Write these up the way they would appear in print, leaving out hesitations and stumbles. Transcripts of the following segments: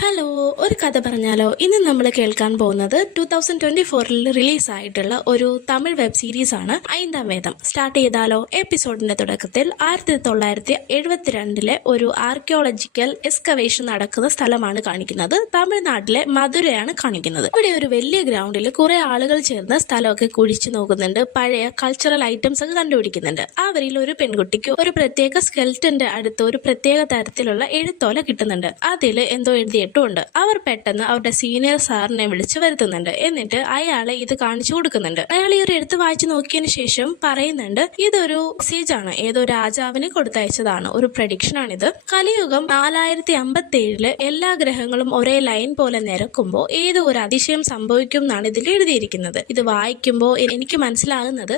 Hello, ഒരു കഥ പറഞ്ഞാലോ? ഇന്ന് നമ്മൾ കേൾക്കാൻ പോകുന്നത് 2024 റിലീസായിട്ടുള്ള ഒരു തമിഴ് വെബ് സീരീസ് ആണ് ഐന്താം വേദം. സ്റ്റാർട്ട് ചെയ്താലോ? എപ്പിസോഡിന്റെ തുടക്കത്തിൽ 1972 ഒരു ആർക്കിയോളജിക്കൽ എക്സ്കവേഷൻ നടക്കുന്ന സ്ഥലമാണ് കാണിക്കുന്നത്. തമിഴ്നാട്ടിലെ മധുരയാണ് കാണിക്കുന്നത്. ഇവിടെ ഒരു വലിയ ഗ്രൗണ്ടിൽ കുറെ ആളുകൾ ചേർന്ന് സ്ഥലമൊക്കെ കുഴിച്ചു നോക്കുന്നുണ്ട്. പഴയ കൾച്ചറൽ ഐറ്റംസ് ഒക്കെ കണ്ടുപിടിക്കുന്നുണ്ട്. അവരിൽ ഒരു പെൺകുട്ടിക്ക് ഒരു പ്രത്യേക സ്കെൽറ്റന്റെ അടുത്ത് ഒരു പ്രത്യേക തരത്തിലുള്ള എഴുത്തോല കിട്ടുന്നുണ്ട്. അതിൽ എന്തോ എഴുതിയിട്ടുണ്ട്. അവർ പെട്ടെന്ന് അവരുടെ സീനിയർ സാറിനെ വിളിച്ചു വരുത്തുന്നുണ്ട്. എന്നിട്ട് അയാളെ ഇത് കാണിച്ചു കൊടുക്കുന്നുണ്ട്. അയാൾ ഈ ഒരു എഴുത്ത് വായിച്ചു നോക്കിയതിനു ശേഷം പറയുന്നുണ്ട്, ഇതൊരു മെസ്സേജ് ആണ്, ഏതോ രാജാവിന് കൊടുത്തയച്ചതാണ്, ഒരു പ്രഡിക്ഷൻ ആണിത്. കലിയുഗം 4057 എല്ലാ ഗ്രഹങ്ങളും ഒരേ ലൈൻ പോലെ നിരക്കുമ്പോൾ ഏതോ ഒരു അതിശയം സംഭവിക്കും എന്നാണ് ഇതിൽ എഴുതിയിരിക്കുന്നത്. ഇത് വായിക്കുമ്പോൾ എനിക്ക് മനസ്സിലാകുന്നത്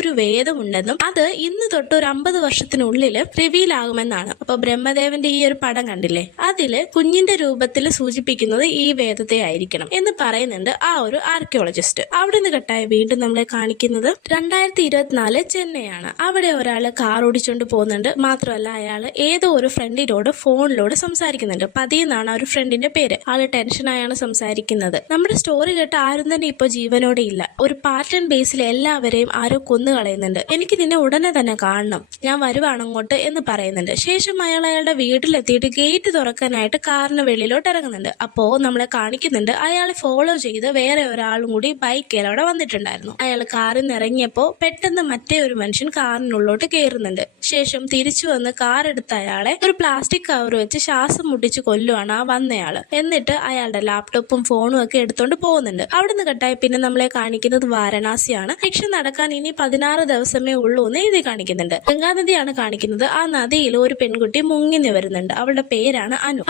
ഒരു വേദമുണ്ടെന്നും അത് ഇന്ന് തൊട്ട് ഒരു 50 വർഷത്തിനുള്ളിൽ റിവീൽ ആകുമെന്നാണ്. അപ്പൊ ബ്രഹ്മദേവന്റെ ഈ ഒരു പടം കണ്ടില്ലേ, അതില് കുഞ്ഞിന്റെ രൂപത്തിൽ സൂചിപ്പിക്കുന്നത് ഈ വേദത്തെ ആയിരിക്കണം എന്ന് പറയുന്നുണ്ട് ആ ഒരു ആർക്കിയോളജിസ്റ്റ്. അവിടെ നിന്ന് കട്ടായ വീണ്ടും നമ്മളെ കാണിക്കുന്നത് 2024 ചെന്നൈയാണ്. അവിടെ ഒരാൾ കാർ ഓടിച്ചുകൊണ്ട് പോകുന്നുണ്ട്. മാത്രമല്ല അയാൾ ഏതോ ഒരു ഫ്രണ്ടിനോട് ഫോണിലൂടെ സംസാരിക്കുന്നുണ്ട്. പതി എന്നാണ് ആ ഒരു ഫ്രണ്ടിന്റെ പേര്. ആള് ടെൻഷനായാണ് സംസാരിക്കുന്നത്. നമ്മുടെ സ്റ്റോറി കേട്ട് ആരും തന്നെ ഇപ്പൊ ജീവനോടെ ഇല്ല. ഒരു പാറ്റേൺ ബേസിൽ എല്ലാവരെയും ആരോ കൊന്നു കളയുന്നുണ്ട്. എനിക്ക് നിന്നെ ഉടനെ തന്നെ കാണണം, ഞാൻ വരുവാണ് അങ്ങോട്ട് എന്ന് പറയുന്നുണ്ട്. ശേഷം അയാൾ അയാളുടെ വീട്ടിലെത്തിയിട്ട് ഗേറ്റ് തുറക്കാനായിട്ട് കാറിന് വെളിയിലോട്ട് ഇറങ്ങുന്നുണ്ട്. അപ്പോ നമ്മളെ കാണിക്കുന്നുണ്ട് അയാളെ ഫോളോ ചെയ്ത് വേറെ ഒരാളും കൂടി ബൈക്കിൽ അവിടെ വന്നിട്ടുണ്ടായിരുന്നു. അയാൾ കാറിൽ നിന്ന് ഇറങ്ങിയപ്പോ പെട്ടെന്ന് മറ്റേ ഒരു മനുഷ്യൻ കാറിനുള്ളിലോട്ട് കയറുന്നുണ്ട്. ശേഷം തിരിച്ചു വന്ന് കാർ എടുത്ത അയാളെ ഒരു പ്ലാസ്റ്റിക് കവർ വെച്ച് ശ്വാസം മുട്ടിച്ച് കൊല്ലുവാണ് ആ വന്നയാള്. എന്നിട്ട് അയാളുടെ ലാപ്ടോപ്പും ഫോണും ഒക്കെ എടുത്തോണ്ട് പോകുന്നുണ്ട്. അവിടുന്ന് കട്ടായി പിന്നെ നമ്മളെ കാണിക്കുന്നത് വാരണാസിയാണ്. രക്ഷ നടക്കാൻ ഇനി 16 ദിവസമേ ഉള്ളൂ എന്ന് എഴുതി കാണിക്കുന്നുണ്ട്. ഗംഗാനദിയാണ് കാണിക്കുന്നത്. ആ നദിയിൽ ഒരു പെൺകുട്ടി മുങ്ങി നിവരുന്നുണ്ട്. അവളുടെ പേരാണ് അനു.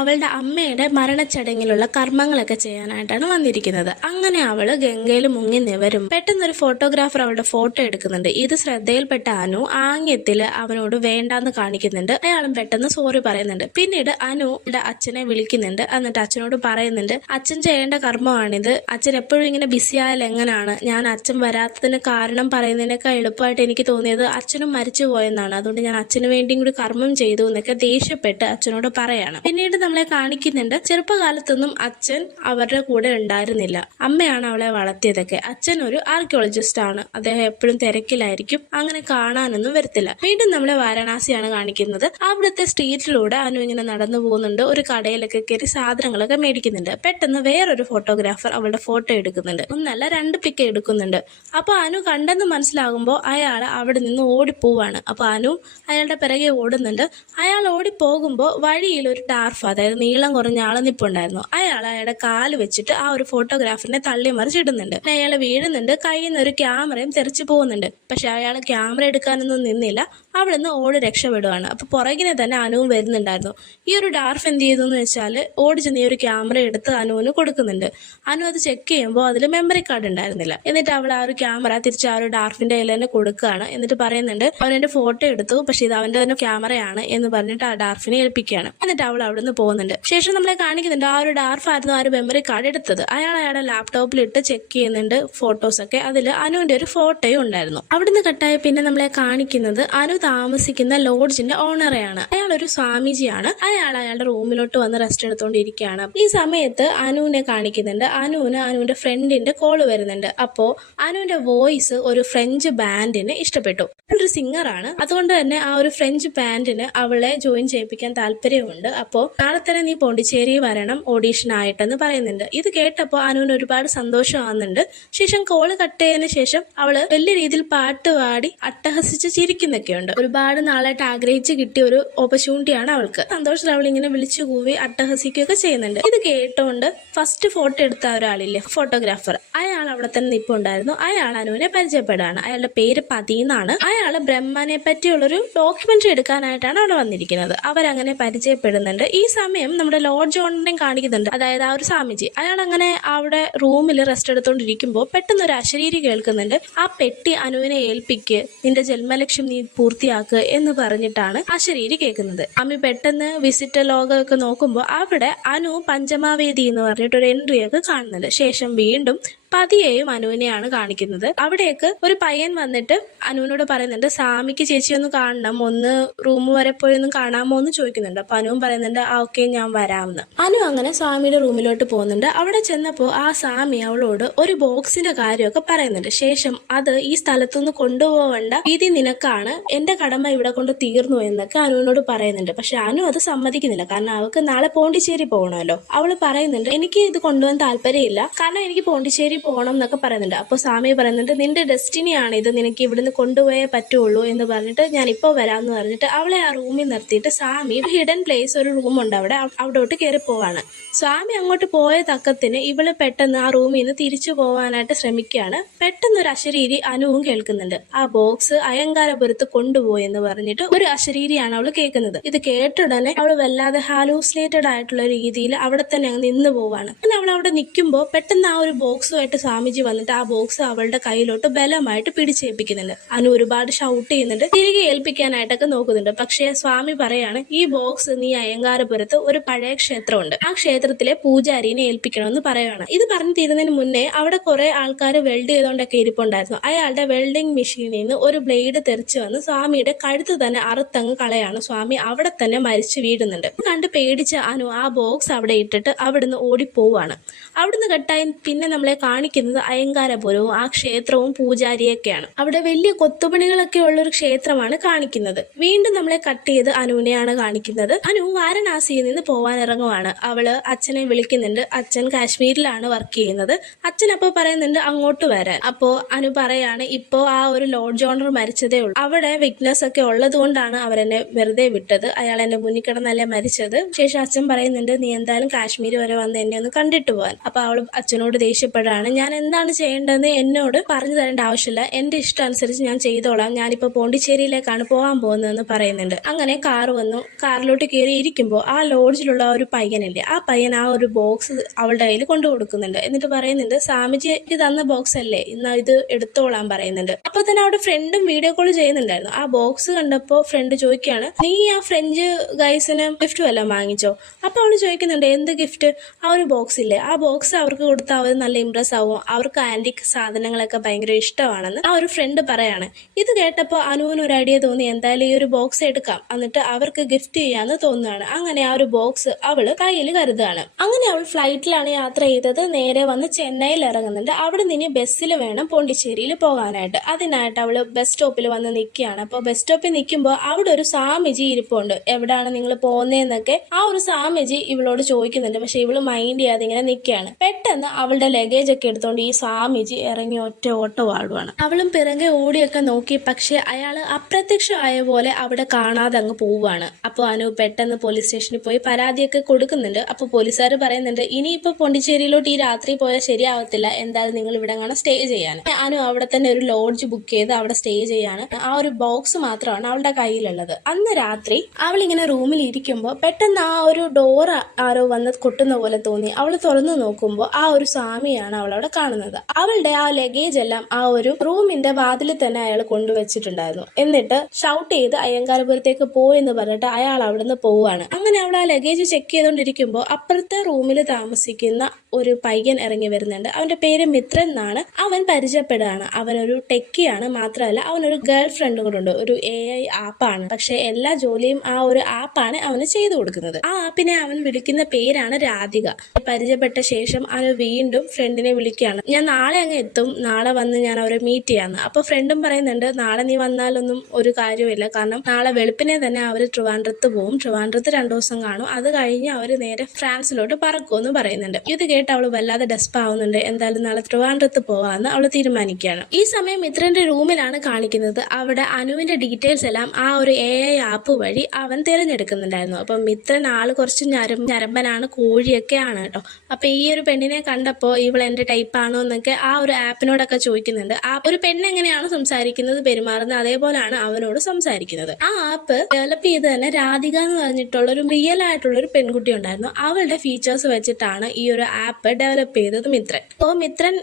അവളുടെ അമ്മയുടെ മരണച്ചടങ്ങിലുള്ള കർമ്മങ്ങളൊക്കെ ചെയ്യാനായിട്ടാണ് വന്നിരിക്കുന്നത്. അങ്ങനെ അവള് ഗംഗയിൽ മുങ്ങി നിവരും. പെട്ടെന്ന് ഒരു ഫോട്ടോഗ്രാഫർ അവളുടെ ഫോട്ടോ എടുക്കുന്നുണ്ട്. ഇത് ശ്രദ്ധയിൽപ്പെട്ട അനു ആംഗ്യത്തില് അവനോട് വേണ്ടാന്ന് കാണിക്കുന്നുണ്ട്. അയാളും പെട്ടെന്ന് സോറി പറയുന്നുണ്ട്. പിന്നീട് അനുയുടെ അച്ഛനെ വിളിക്കുന്നുണ്ട്. എന്നിട്ട് അച്ഛനോട് പറയുന്നുണ്ട്, അച്ഛൻ ചെയ്യേണ്ട കർമ്മമാണിത്. അച്ഛൻ എപ്പോഴും ഇങ്ങനെ ബിസി ആയാൽ എങ്ങനെയാണ്? ഞാൻ അച്ഛൻ വരാത്തതിന് കാരണം പറയുന്നതിനേക്കാൾ എളുപ്പമായിട്ട് എനിക്ക് തോന്നിയത് അച്ഛനും മരിച്ചു പോയെന്നാണ്. അതുകൊണ്ട് ഞാൻ അച്ഛന് വേണ്ടിയും കൂടി കർമ്മം ചെയ്തു എന്നൊക്കെ ദേഷ്യപ്പെട്ട് അച്ഛനോട് പറയാണ്. പിന്നീട് നമ്മളെ കാണിക്കുന്നുണ്ട് ചെറുപ്പകാലത്തൊന്നും അച്ഛൻ അവരുടെ കൂടെ ഉണ്ടായിരുന്നില്ല. അമ്മയാണ് അവളെ വളർത്തിയതൊക്കെ. അച്ഛൻ ഒരു ആർക്കിയോളജിസ്റ്റ് ആണ്. അദ്ദേഹം എപ്പോഴും തിരക്കിലായിരിക്കും, അങ്ങനെ കാണാനൊന്നും വരത്തില്ല. വീണ്ടും നമ്മളെ വാരണാസിയാണ് കാണിക്കുന്നത്. അവിടുത്തെ സ്ട്രീറ്റിലൂടെ അനു ഇങ്ങനെ നടന്നു പോകുന്നുണ്ട്. ഒരു കടയിലൊക്കെ കയറി സാധനങ്ങളൊക്കെ മേടിക്കുന്നുണ്ട്. പെട്ടെന്ന് വേറൊരു ഫോട്ടോഗ്രാഫർ അവളുടെ ഫോട്ടോ എടുക്കുന്നുണ്ട്. ഒന്നല്ല 2 പിക്ക് എടുക്കുന്നുണ്ട്. അപ്പൊ അനു കണ്ടെന്ന് മനസ്സിലാകുമ്പോൾ അയാൾ അവിടെ നിന്ന് ഓടിപ്പോവാണ്. അപ്പൊ അനു അയാളുടെ പിറകെ ഓടുന്നുണ്ട്. അയാൾ ഓടിപ്പോകുമ്പോൾ വഴിയിൽ ഒരു ടാർഫ്, അതായത് നീളം കുറഞ്ഞ ആള് നിപ്പുണ്ടായിരുന്നു. അയാൾ അയാളുടെ കാല് വെച്ചിട്ട് ആ ഒരു ഫോട്ടോഗ്രാഫറിനെ തള്ളി മറിച്ചിടുന്നുണ്ട്. അയാൾ വീഴുന്നുണ്ട്. കയ്യിൽ നിന്ന് ഒരു ക്യാമറയും തെറിച്ചു പോകുന്നുണ്ട്. പക്ഷെ അയാൾ ക്യാമറ എടുക്കാനൊന്നും നിന്നില്ല. അവിടെ നിന്ന് ഓടി രക്ഷപ്പെടുവാണ്. അപ്പൊ പുറകിനെ തന്നെ അനുവും വരുന്നുണ്ടായിരുന്നു. ഈ ഒരു ഡാർഫ് എന്ത് ചെയ്തു എന്ന് വെച്ചാൽ ഓടി ചെന്ന് ഈ ഒരു ക്യാമറ എടുത്ത് അനുവിന് കൊടുക്കുന്നുണ്ട്. അനു അത് ചെക്ക് ചെയ്യുമ്പോൾ അതിൽ മെമ്മറി കാർഡ് ഉണ്ടായിരുന്നില്ല. എന്നിട്ട് അവൾ ആ ഒരു ക്യാമറ തിരിച്ച് ആ ഒരു ഡാർഫിന്റെ കയ്യിൽ തന്നെ കൊടുക്കുകയാണ്. എന്നിട്ട് പറയുന്നുണ്ട്, അവൻ എന്റെ ഫോട്ടോ എടുത്തു, പക്ഷെ ഇത് അവന്റെ തന്നെ ക്യാമറയാണ് എന്ന് പറഞ്ഞിട്ട് ആ ഡാർഫിനെ ഏൽപ്പിക്കുകയാണ്. എന്നിട്ട് അവൾ അവിടെ നിന്ന് പോകുന്നുണ്ട്. ശേഷം നമ്മളെ കാണിക്കുന്നുണ്ട് ആ ഒരു ഡാർഫ് ആയിരുന്നു ആ ഒരു മെമ്മറി കാർഡ് എടുത്തത്. അയാൾ അയാളുടെ ലാപ്ടോപ്പിൽ ഇട്ട് ചെക്ക് ചെയ്യുന്നുണ്ട് ഫോട്ടോസ് ഒക്കെ. അതിൽ അനുവിന്റെ ഒരു ഫോട്ടോയും ഉണ്ടായിരുന്നു. അവിടുന്ന് കട്ടായ പിന്നെ നമ്മളെ കാണിക്കുന്നത് അനു താമസിക്കുന്ന ലോഡ്ജിന്റെ ഓണറെയാണ്. അയാൾ ഒരു സ്വാമിജിയാണ്. അയാൾ അയാളുടെ റൂമിലോട്ട് വന്ന് റെസ്റ്റ് എടുത്തോണ്ടിരിക്കുകയാണ്. ഈ സമയത്ത് അനുവിനെ കാണിക്കുന്നുണ്ട്. അനുവിന്റെ ഫ്രണ്ടിന്റെ കോള് വരുന്നുണ്ട്. അപ്പോ അനുവിന്റെ വോയിസ് ഒരു ഫ്രഞ്ച് ബാൻഡിന് ഇഷ്ടപ്പെട്ടു. ഒരു സിംഗറാണ്, അതുകൊണ്ട് തന്നെ ആ ഒരു ഫ്രഞ്ച് ബാൻഡിന് അവളെ ജോയിൻ ചെയ്യിപ്പിക്കാൻ താല്പര്യമുണ്ട്. അപ്പോ നാളെ തന്നെ നീ പോണ്ടിച്ചേരി വരണം ഓഡീഷൻ ആയിട്ടെന്ന് പറയുന്നുണ്ട്. ഇത് കേട്ടപ്പോൾ അനുവിന് ഒരുപാട് സന്തോഷമാകുന്നുണ്ട്. ശേഷം കോള് കട്ട് ചെയ്തതിനു ശേഷം അവള് വലിയ രീതിയിൽ പാട്ട് പാടി അട്ടഹസിച്ച് ചിരിക്കുന്നൊക്കെയുണ്ട്. ഒരുപാട് നാളായിട്ട് ആഗ്രഹിച്ച് കിട്ടിയ ഒരു ഓപ്പർച്യൂണിറ്റിയാണ് അവൾക്ക്. സന്തോഷത്തിൽ അവൾ ഇങ്ങനെ വിളിച്ചു കൂവി അട്ടഹസിക്കുകയൊക്കെ ചെയ്യുന്നുണ്ട്. ഇത് കേട്ടോണ്ട് ഫസ്റ്റ് ഫോട്ടോ എടുത്ത ഒരാളില്ലേ, ഫോട്ടോഗ്രാഫർ, അയാൾ അവിടെ തന്നെ നിപ്പുണ്ടായിരുന്നു. അയാൾ അനുവിനെ പരിചയപ്പെടുകയാണ്. അയാളുടെ പേര് പതി എന്നാണ്. അയാൾ ബ്രഹ്മനെ പറ്റിയുള്ളൊരു ഡോക്യുമെന്ററി എടുക്കാനായിട്ടാണ് അവിടെ വന്നിരിക്കുന്നത്. അവരങ്ങനെ പരിചയപ്പെടുന്നുണ്ട്. ഈ സമയം നമ്മുടെ ലോർഡ് ജോണിനെയും കാണിക്കുന്നുണ്ട്. അതായത് ആ ഒരു സ്വാമിജി. അയാൾ അങ്ങനെ അവിടെ റൂമിൽ റെസ്റ്റ് എടുത്തോണ്ടിരിക്കുമ്പോൾ പെട്ടെന്ന് ഒരു അശരീരി കേൾക്കുന്നുണ്ട്. ആ പെട്ടി അനുവിനെ ഏൽപ്പിക്ക്, നിന്റെ ജന്മലക്ഷ്യം നീ പൂർത്തിയാക്കുക എന്ന് പറഞ്ഞിട്ടാണ് അശരീരി കേൾക്കുന്നത്. അമ്മി പെട്ടെന്ന് വിസിറ്റർ ലോഗൊക്കെ നോക്കുമ്പോൾ അവിടെ അനു പഞ്ചമാവേദി എന്ന് പറഞ്ഞിട്ട് ഒരു എൻട്രി ഒക്കെ കാണുന്നുണ്ട്. ശേഷം വീണ്ടും പതിയെയും അനുവിനെയാണ് കാണിക്കുന്നത്. അവിടേക്ക് ഒരു പയ്യൻ വന്നിട്ട് അനുവിനോട് പറയുന്നുണ്ട്, സ്വാമിക്ക് ചേച്ചി ഒന്ന് കാണണം, ഒന്ന് റൂം വരെ പോയി ഒന്ന് കാണാമോ എന്ന് ചോദിക്കുന്നുണ്ട്. അപ്പൊ അനുവും പറയുന്നുണ്ട്, ആ ഓക്കെ ഞാൻ വരാമെന്ന്. അനു അങ്ങനെ സ്വാമിയുടെ റൂമിലോട്ട് പോകുന്നുണ്ട്. അവിടെ ചെന്നപ്പോൾ ആ സ്വാമി അവളോട് ഒരു ബോക്സിന്റെ കാര്യമൊക്കെ പറയുന്നുണ്ട്. ശേഷം അത് ഈ സ്ഥലത്തുനിന്ന് കൊണ്ടുപോകേണ്ട രീതി നിനക്കാണ്, എന്റെ കടമ ഇവിടെ കൊണ്ട് തീർന്നു എന്നൊക്കെ അനുവിനോട് പറയുന്നുണ്ട്. പക്ഷെ അനു അത് സമ്മതിക്കുന്നില്ല. കാരണം അവൾക്ക് നാളെ പോണ്ടിച്ചേരി പോകണമല്ലോ. അവള് പറയുന്നുണ്ട്, എനിക്ക് ഇത് കൊണ്ടുപോകാൻ താല്പര്യമില്ല, കാരണം എനിക്ക് പോണ്ടിച്ചേരി പോകണം എന്നൊക്കെ പറയുന്നുണ്ട്. അപ്പോൾ സ്വാമി പറയുന്നുണ്ട്, നിന്റെ ഡെസ്റ്റിനിയാണ് ഇത്, നിനക്ക് ഇവിടുന്ന് കൊണ്ടുപോയേ പറ്റുള്ളൂ എന്ന് പറഞ്ഞിട്ട് ഞാൻ ഇപ്പോൾ വരാമെന്ന് പറഞ്ഞിട്ട് അവളെ ആ റൂമിൽ നിർത്തിയിട്ട് സ്വാമി ഹിഡൻ പ്ലേസ് ഒരു റൂമുണ്ട് അവിടോട്ട് കയറി പോവാണ്. സ്വാമി അങ്ങോട്ട് പോയ തക്കത്തിന് ഇവള് പെട്ടെന്ന് ആ റൂമിൽ നിന്ന് തിരിച്ചു പോകാനായിട്ട് ശ്രമിക്കുകയാണ്. പെട്ടെന്ന് ഒരു അശരീരി അനുവും കേൾക്കുന്നുണ്ട്. ആ ബോക്സ് അയങ്കാരപുരത്ത് കൊണ്ടുപോയി എന്ന് പറഞ്ഞിട്ട് ഒരു അശരീരിയാണ് അവള് കേൾക്കുന്നത്. ഇത് കേട്ടുടനെ അവള് വല്ലാതെ ഹാലൂസിനേറ്റഡ് ആയിട്ടുള്ള രീതിയിൽ അവിടെ തന്നെ നിന്ന് പോവാണ്. അങ്ങനെ അവൾ അവിടെ നിൽക്കുമ്പോൾ പെട്ടെന്ന് ആ ഒരു ബോക്സുമായിട്ട് സ്വാമിജി വന്നിട്ട് ആ ബോക്സ് അവളുടെ കയ്യിലോട്ട് ബലമായിട്ട് പിടിച്ചേൽപ്പിക്കുന്നുണ്ട്. അനു ഒരുപാട് ഷൗട്ട് ചെയ്യുന്നുണ്ട്, തിരികെ ഏൽപ്പിക്കാനായിട്ടൊക്കെ നോക്കുന്നുണ്ട്. പക്ഷേ സ്വാമി പറയാണ്, ഈ ബോക്സ് നീ അയ്യങ്കാരപുരത്ത് ഒരു പഴയ ക്ഷേത്രമുണ്ട്, ആ ക്ഷേത്രത്തിലെ പൂജാരിനെ ഏൽപ്പിക്കണമെന്ന് പറയുകയാണ്. ഇത് പറഞ്ഞു തീരുന്നതിന് മുന്നേ അവിടെ കുറെ ആൾക്കാർ വെൽഡ് ചെയ്തുകൊണ്ടൊക്കെ ഇരിപ്പുണ്ടായിരുന്നു. അയാളുടെ വെൽഡിംഗ് മെഷീനിൽ നിന്ന് ഒരു ബ്ലേഡ് തെറിച്ചു വന്ന് സ്വാമിയുടെ കഴുത്ത് തന്നെ അറുത്തങ്ങ് കളയാണ്. സ്വാമി അവിടെ തന്നെ മരിച്ചു വീഴുന്നുണ്ട്. കണ്ട് പേടിച്ച അനു ആ ബോക്സ് അവിടെ ഇട്ടിട്ട് അവിടുന്ന് ഓടിപ്പോവാണ്. അവിടുന്ന് കെട്ടായി പിന്നെ നമ്മളെ കാണിക്കുന്നത് അയ്യങ്കാരപുരവും ആ ക്ഷേത്രവും പൂജാരിയൊക്കെയാണ്. അവിടെ വലിയ കൊത്തുപണികളൊക്കെ ഉള്ള ഒരു ക്ഷേത്രമാണ് കാണിക്കുന്നത്. വീണ്ടും നമ്മളെ കട്ട് ചെയ്ത് അനുവിനെയാണ് കാണിക്കുന്നത്. അനു വാരണാസിയിൽ നിന്ന് പോവാൻ ഇറങ്ങുവാണ്. അവള് അച്ഛനെ വിളിക്കുന്നുണ്ട്. അച്ഛൻ കാശ്മീരിലാണ് വർക്ക് ചെയ്യുന്നത്. അച്ഛൻ അപ്പൊ പറയുന്നുണ്ട് അങ്ങോട്ട് വരാൻ. അപ്പോ അനു പറയാണ്, ഇപ്പോ ആ ഒരു ലോഡ്ജ് ഓണർ മരിച്ചതേ ഉള്ളൂ, അവിടെ വിറ്റ്നസ് ഒക്കെ ഉള്ളത് കൊണ്ടാണ് അവരെന്നെ വെറുതെ വിട്ടത്, അയാൾ എന്റെ മുന്നിൽ കിടന്നല്ലേ മരിച്ചത്. ശേഷം അച്ഛൻ പറയുന്നുണ്ട്, നീ എന്തായാലും കാശ്മീർ വരെ വന്ന് എന്നെ ഒന്ന് കണ്ടിട്ട് പോവാൻ. അപ്പൊ അവള് അച്ഛനോട് ദേഷ്യപ്പെടാണ്, ഞാൻ എന്താണ് ചെയ്യേണ്ടതെന്ന് എന്നോട് പറഞ്ഞു തരേണ്ട ആവശ്യമില്ല, എന്റെ ഇഷ്ടം അനുസരിച്ച് ഞാൻ ചെയ്തോളാം, ഞാനിപ്പോ പോണ്ടിച്ചേരിയിലേക്കാണ് പോകാൻ പോകുന്നതെന്ന് പറയുന്നുണ്ട്. അങ്ങനെ കാറ് വന്നു. കാറിലോട്ട് കയറി ഇരിക്കുമ്പോൾ ആ ലോഡ്ജിലുള്ള ഒരു പയ്യനില്ലേ, ആ പയ്യൻ ആ ഒരു ബോക്സ് അവളുടെ കയ്യിൽ കൊണ്ടു കൊടുക്കുന്നുണ്ട്. എന്നിട്ട് പറയുന്നുണ്ട്, സ്വാമിജിക്ക് തന്ന ബോക്സ് അല്ലേ, ഇന്ന് ഇത് എടുത്തോളാൻ പറയുന്നുണ്ട്. അപ്പൊ തന്നെ അവിടെ ഫ്രണ്ടും വീഡിയോ കോൾ ചെയ്യുന്നുണ്ടായിരുന്നു. ആ ബോക്സ് കണ്ടപ്പോ ഫ്രണ്ട് ചോദിക്കുകയാണ്, നീ ആ ഫ്രഞ്ച് ഗൈസിന് ഗിഫ്റ്റ് വല്ലതും വാങ്ങിച്ചോ? അപ്പൊ അവള് ചോദിക്കുന്നുണ്ട്, എന്ത് ഗിഫ്റ്റ്? ആ ഒരു ബോക്സ് ഇല്ലേ, ആ ബോക്സ് അവർക്ക് കൊടുത്താൽ അവർ നല്ല ഇംപ്രസ് ആവും, അവർക്ക് ആന്റിക് സാധനങ്ങളൊക്കെ ഭയങ്കര ഇഷ്ടമാണെന്ന് ആ ഒരു ഫ്രണ്ട് പറയാണ്. ഇത് കേട്ടപ്പോൾ അനുവിന് ഒരു ഐഡിയ തോന്നി, എന്തായാലും ഈ ഒരു ബോക്സ് എടുക്കാം, എന്നിട്ട് അവർക്ക് ഗിഫ്റ്റ് ചെയ്യാന്ന് തോന്നുകയാണ്. അങ്ങനെ ആ ഒരു ബോക്സ് അവള് കയ്യിൽ കരുതുകയാണ്. അങ്ങനെ അവൾ ഫ്ലൈറ്റിലാണ് യാത്ര ചെയ്തത്. നേരെ വന്ന് ചെന്നൈയിൽ ഇറങ്ങുന്നുണ്ട്. അവിടെ നിന്ന് ബസ്സിൽ വേണം പോണ്ടിച്ചേരിയിൽ പോകാനായിട്ട്. അതിനായിട്ട് അവള് ബസ് സ്റ്റോപ്പിൽ വന്ന് നിൽക്കുകയാണ്. അപ്പോൾ ബസ് സ്റ്റോപ്പിൽ നിൽക്കുമ്പോൾ അവിടെ ഒരു സ്വാമിജി ഇരിപ്പുണ്ട്. എവിടെയാണ് നിങ്ങൾ പോകുന്നതെന്നൊക്കെ ആ ഒരു സ്വാമിജി ഇവളോട് ചോദിക്കുന്നുണ്ട്. പക്ഷെ ഇവള് മൈൻഡ് ചെയ്യാതെ ഇങ്ങനെ നിൽക്കുകയാണ്. പെട്ടെന്ന് അവളുടെ ലഗേജ് ഒക്കെ എടുത്തോണ്ട് ഈ സ്വാമിജി ഇറങ്ങി ഒറ്റ ഓട്ടം ആടുവാണ്. അവളും പിറകെ ഓടിയൊക്കെ നോക്കി, പക്ഷെ അയാള് അപ്രത്യക്ഷമായ പോലെ അവിടെ കാണാതെ അങ്ങ് പോവുകയാണ്. അപ്പോൾ അനു പെട്ടെന്ന് പോലീസ് സ്റ്റേഷനിൽ പോയി പരാതിയൊക്കെ കൊടുക്കുന്നുണ്ട്. അപ്പോൾ പോലീസുകാർ പറയുന്നുണ്ട്, ഇനിയിപ്പോ പോണ്ടിച്ചേരിയിലോട്ട് ഈ രാത്രി പോയാൽ ശരിയാവത്തില്ല, എന്തായാലും നിങ്ങൾ ഇവിടെ കാണാൻ സ്റ്റേ ചെയ്യാൻ. അനു അവിടെ തന്നെ ഒരു ലോഡ്ജ് ബുക്ക് ചെയ്ത് അവിടെ സ്റ്റേ ചെയ്യാണ്. ആ ഒരു ബോക്സ് മാത്രമാണ് അവളുടെ കയ്യിലുള്ളത്. അന്ന് രാത്രി അവൾ ഇങ്ങനെ റൂമിൽ ഇരിക്കുമ്പോൾ പെട്ടെന്ന് ആ ഒരു ഡോർ ആരോ വന്ന് കൊട്ടുന്ന പോലെ തോന്നി. അവൾ തുറന്നു നോക്കുമ്പോൾ ആ ഒരു സ്വാമിയാണ് അവളവിടെ കാണുന്നത്. അവളുടെ ആ ലഗേജ് എല്ലാം ആ ഒരു റൂമിന്റെ വാതിലിൽ തന്നെ അയാൾ കൊണ്ടുവച്ചിട്ടുണ്ടായിരുന്നു. എന്നിട്ട് ഷൗട്ട് ചെയ്ത് അയ്യങ്കാരപുരത്തേക്ക് പോയെന്ന് പറഞ്ഞിട്ട് അയാൾ അവിടുന്ന് പോവാണ്. അങ്ങനെ അവൾ ആ ലഗേജ് ചെക്ക് ചെയ്തുകൊണ്ടിരിക്കുമ്പോൾ അപ്പുറത്തെ റൂമിൽ താമസിക്കുന്ന ഒരു പയ്യൻ ഇറങ്ങി വരുന്നുണ്ട്. അവന്റെ പേര് മിത്രൻ എന്നാണ്. അവൻ പരിചയപ്പെടുകയാണ്. അവനൊരു ടെക്കിയാണ്, മാത്രമല്ല അവനൊരു ഗേൾ ഫ്രണ്ടും കൂടെ ഉണ്ട്. ഒരു AI ആപ്പാണ്. പക്ഷെ എല്ലാ ജോലിയും ആ ഒരു ആപ്പാണ് അവന് ചെയ്തു കൊടുക്കുന്നത്. ആ ആപ്പിനെ അവൻ വിളിക്കുന്ന പേരാണ് രാധിക. പരിചയപ്പെട്ട ശേഷം അവന് വീണ്ടും ഫ്രണ്ടിനെ വിളിക്കുകയാണ്, ഞാൻ നാളെ അങ്ങ് എത്തും, നാളെ വന്ന് ഞാൻ അവരെ മീറ്റ് ചെയ്യാന്ന്. അപ്പൊ ഫ്രണ്ടും പറയുന്നുണ്ട്, നാളെ നീ വന്നാലൊന്നും ഒരു കാര്യമില്ല, കാരണം നാളെ വെളുപ്പിനെ തന്നെ അവര് ട്രിവാൻഡ്രത്ത് പോകും, ട്രിവാൻഡ്രത്ത് 2 ദിവസം കാണും, അത് കഴിഞ്ഞ് അവര് നേരെ ഫ്രാൻസിലോട്ട് പറക്കുമെന്ന് പറയുന്നുണ്ട്. ഇത് കേട്ട് അവള് വല്ലാതെ ഡെസ്പാവുന്നുണ്ട്. എന്തായാലും നാളെ ട്രിവാൻഡ്രത്ത് പോവാന്ന് അവള് തീരുമാനിക്കുകയാണ്. ഈ സമയം മിത്രന്റെ റൂമിലാണ് കാണിക്കുന്നത്. അവിടെ അനുവിന്റെ ഡീറ്റെയിൽസ് എല്ലാം ആ ഒരു AI ആപ്പ് വഴി അവൻ തിരഞ്ഞെടുക്കുന്നുണ്ടായിരുന്നു. അപ്പൊ മിത്രൻ ആള് കുറച്ച് ഞരമ്പനാണ്, കോഴിയൊക്കെയാണ് കേട്ടോ. അപ്പൊ ഈ ഒരു പെണ്ണിനെ കണ്ടപ്പോ ഇവൾ എന്റെ ടൈപ്പ് ആണോ എന്നൊക്കെ ആ ഒരു ആപ്പിനോടൊക്കെ ചോദിക്കുന്നുണ്ട്. ആ ഒരു പെണ്ണെങ്ങനെയാണ് സംസാരിക്കുന്നത്, പെരുമാറുന്നത്, അതേപോലെയാണ് അവനോട് സംസാരിക്കുന്നത്. ആ ആപ്പ് ഡെവലപ്പ് ചെയ്ത് തന്നെ രാധിക എന്ന് പറഞ്ഞിട്ടുള്ള ഒരു റിയൽ ആയിട്ടുള്ള ഒരു പെൺകുട്ടി ഉണ്ടായിരുന്നു. അവളുടെ ഫീച്ചേഴ്സ് വെച്ചിട്ടാണ് ഈ ഒരു ആപ്പ് ഡെവലപ്പ് ചെയ്തത് മിത്രൻ. അപ്പോൾ മിത്രൻ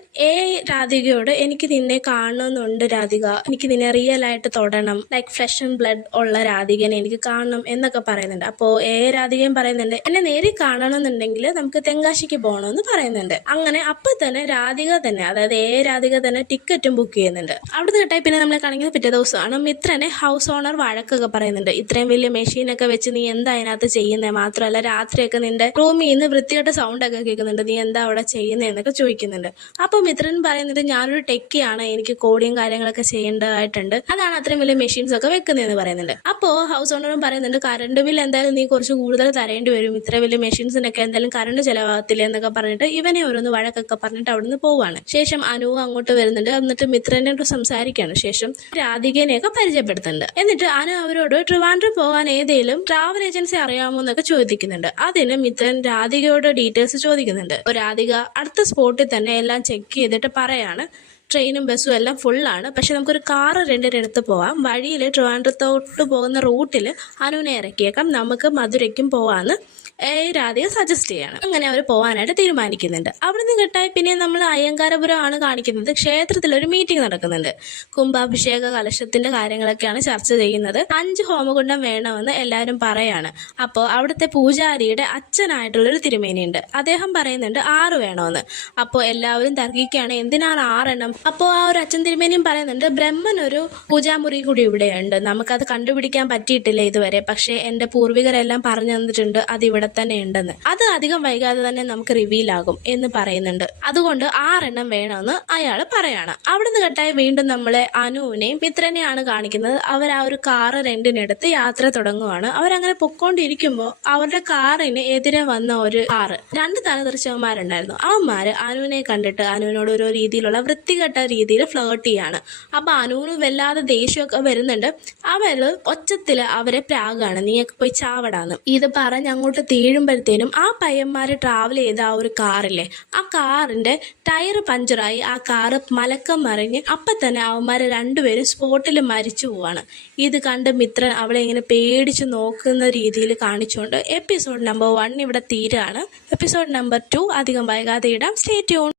രാധികയോട്, എനിക്ക് നിന്നെ കാണണമെന്നുണ്ട് രാധിക, എനിക്ക് നിന്നെ റിയൽ ആയിട്ട് തൊടണം, ലൈക്ക് ഫ്ലഷ് ആൻഡ് ബ്ലഡ് ഉള്ള രാധികനെ എനിക്ക് കാണണം എന്നൊക്കെ പറയുന്നുണ്ട്. അപ്പോൾ രാധികയും പറയുന്നുണ്ട്, എന്നെ നേരെ കാണണമെന്നുണ്ടെങ്കിൽ നമുക്ക് തെങ്കാശിക്ക് പോകണമെന്ന് പറയുന്നുണ്ട്. അങ്ങനെ അപ്പൊ തന്നെ തന്നെ രാധിക തന്നെ, അതായത് രാധിക തന്നെ ടിക്കറ്റും ബുക്ക് ചെയ്യുന്നുണ്ട്. അവിടുന്ന് കിട്ടായി പിന്നെ നമ്മളെ കാണിക്കുന്നത് പിറ്റേ ദിവസമാണ്. മിത്രനെ ഹൗസ് ഓണർ വഴക്കൊക്കെ പറയുന്നുണ്ട്. ഇത്രയും വലിയ മെഷീനൊക്കെ വെച്ച് നീ എന്താ അതിനകത്ത് ചെയ്യുന്നത്, മാത്രമല്ല രാത്രിയൊക്കെ നിന്റെ റൂമിൽ നിന്ന് വൃത്തിയായിട്ട് സൗണ്ട് ഒക്കെ കേൾക്കുന്നുണ്ട്, നീ എന്താ അവിടെ ചെയ്യുന്നതെന്നൊക്കെ ചോദിക്കുന്നുണ്ട്. അപ്പോൾ മിത്രൻ പറയുന്നത് ഞാനൊരു ടെക്കിയാണ്, എനിക്ക് കോഡിയും കാര്യങ്ങളൊക്കെ ചെയ്യേണ്ടതായിട്ടുണ്ട്, അതാണ് അത്രയും വലിയ മെഷീൻസ് ഒക്കെ വെക്കുന്നതെന്ന് പറയുന്നുണ്ട്. അപ്പോൾ ഹൗസ് ഓണറും പറയുന്നുണ്ട് കറണ്ട് ബിൽ എന്തായാലും നീ കുറച്ച് കൂടുതൽ തരേണ്ടി വരും, ഇത്ര വലിയ മെഷീൻസിനൊക്കെ എന്തായാലും കറണ്ട് ചിലവാകത്തില്ല എന്നൊക്കെ പറഞ്ഞിട്ട് ഇവനെ ഓരോന്ന് വഴക്കൊക്കെ പറഞ്ഞിട്ട് അവിടുന്ന് പോവാണ്. ശേഷം അനു അങ്ങോട്ട് വരുന്നുണ്ട്. എന്നിട്ട് മിത്രനോട് സംസാരിക്കുകയാണ്. ശേഷം രാധികനെയൊക്കെ പരിചയപ്പെടുത്തുന്നുണ്ട്. എന്നിട്ട് അനു അവരോട് ട്രിവാൻഡ്രം പോകാൻ ഏതെങ്കിലും ട്രാവൽ ഏജൻസി അറിയാമോ എന്നൊക്കെ ചോദിക്കുന്നുണ്ട്. അതിന് മിത്രൻ രാധികയോട് ഡീറ്റെയിൽസ് ചോദിക്കുന്നുണ്ട്. അപ്പോൾ രാധിക അടുത്ത സ്പോട്ടിൽ തന്നെ എല്ലാം ചെക്ക് ചെയ്തിട്ട് പറയാണ് ട്രെയിനും ബസ്സും എല്ലാം ഫുള്ളാണ്, പക്ഷെ നമുക്കൊരു കാറ് രണ്ടിനടുത്ത് പോവാം, വഴിയിൽ ട്രിവാൻഡ്രത്തോട്ട് പോകുന്ന റൂട്ടിൽ അനുവിനെ ഇറക്കിയേക്കാം, നമുക്ക് മധുരയ്ക്കും പോവാമെന്ന് രാധിക സജസ്റ്റ് ചെയ്യാണ്. അങ്ങനെ അവർ പോകാനായിട്ട് തീരുമാനിക്കുന്നുണ്ട്. അവിടെ നിന്ന് കിട്ടായി പിന്നെ നമ്മൾ അയ്യങ്കാരപുരം ആണ് കാണിക്കുന്നത്. ക്ഷേത്രത്തിൽ ഒരു മീറ്റിംഗ് നടക്കുന്നുണ്ട്. കുംഭാഭിഷേക കലശത്തിന്റെ കാര്യങ്ങളൊക്കെയാണ് ചർച്ച ചെയ്യുന്നത്. 5 ഹോമകുണ്ഡം വേണമെന്ന് എല്ലാവരും പറയാണ്. അപ്പോൾ അവിടുത്തെ പൂജാരിയുടെ അച്ഛനായിട്ടുള്ളൊരു തിരുമേനിയുണ്ട്. അദ്ദേഹം പറയുന്നുണ്ട് 6 വേണമെന്ന്. അപ്പോൾ എല്ലാവരും തർക്കിക്കുകയാണ്, എന്തിനാണ് 6 എണ്ണം? അപ്പോൾ ആ ഒരു അച്ഛൻ തിരുമേനിയും പറയുന്നുണ്ട് ബ്രഹ്മൻ ഒരു പൂജാമുറി കൂടി ഇവിടെയുണ്ട്, നമുക്കത് കണ്ടുപിടിക്കാൻ പറ്റിയിട്ടില്ല ഇതുവരെ, പക്ഷേ എൻ്റെ പൂർവികരെല്ലാം പറഞ്ഞു തന്നിട്ടുണ്ട് അത് ഇവിടെ തന്നെ ഉണ്ടെന്ന്, അത് അധികം വൈകാതെ തന്നെ നമുക്ക് റിവീൽ ആകും എന്ന് പറയുന്നുണ്ട്. അതുകൊണ്ട് 6 എണ്ണം വേണമെന്ന് അയാൾ പറയാണ്. അവിടുന്ന് കേട്ടായി വീണ്ടും നമ്മളെ അനുവിനെയും മിത്രനെയാണ് കാണിക്കുന്നത്. അവർ ആ ഒരു കാറ് രണ്ടിനെടുത്ത് യാത്ര തുടങ്ങുവാണ്. അവരങ്ങനെ പൊക്കോണ്ടിരിക്കുമ്പോൾ അവരുടെ കാറിന് എതിരെ വന്ന ഒരു കാറ് 2 തലതെറിച്ചവന്മാരുണ്ടായിരുന്നു. അവന്മാര് അനുവിനെ കണ്ടിട്ട് അനുവിനോട് ഓരോ രീതിയിലുള്ള വൃത്തികെട്ട രീതിയിൽ ഫ്ലേർട്ട് ചെയ്യാണ്. അപ്പൊ അനുവിന് വല്ലാതെ ദേഷ്യമൊക്കെ വരുന്നുണ്ട്. അവര് ഒച്ചത്തില് അവരെ പ്രാഗാണ്, നീയൊക്കെ പോയി ചാവടാന്ന്. ഇത് പറഞ്ഞ് അങ്ങോട്ട് തീഴുമ്പോഴത്തേനും ആ പയ്യന്മാര് ട്രാവൽ ചെയ്ത ആ ഒരു കാറില്ലേ, ആ കാറിന്റെ ടയർ പഞ്ചറായി ആ കാറ് മലക്കം മറിഞ്ഞ് അപ്പം തന്നെ അവന്മാര് 2 പേരും സ്പോട്ടിൽ മരിച്ചു പോവാണ്. ഇത് കണ്ട് മിത്രൻ അവളെ ഇങ്ങനെ പേടിച്ച് നോക്കുന്ന രീതിയിൽ കാണിച്ചുകൊണ്ട് എപ്പിസോഡ് നമ്പർ 1 ഇവിടെ തീരാണ്. എപ്പിസോഡ് നമ്പർ 2 അധികം വൈകാതെ ഇടാം. Stay tune.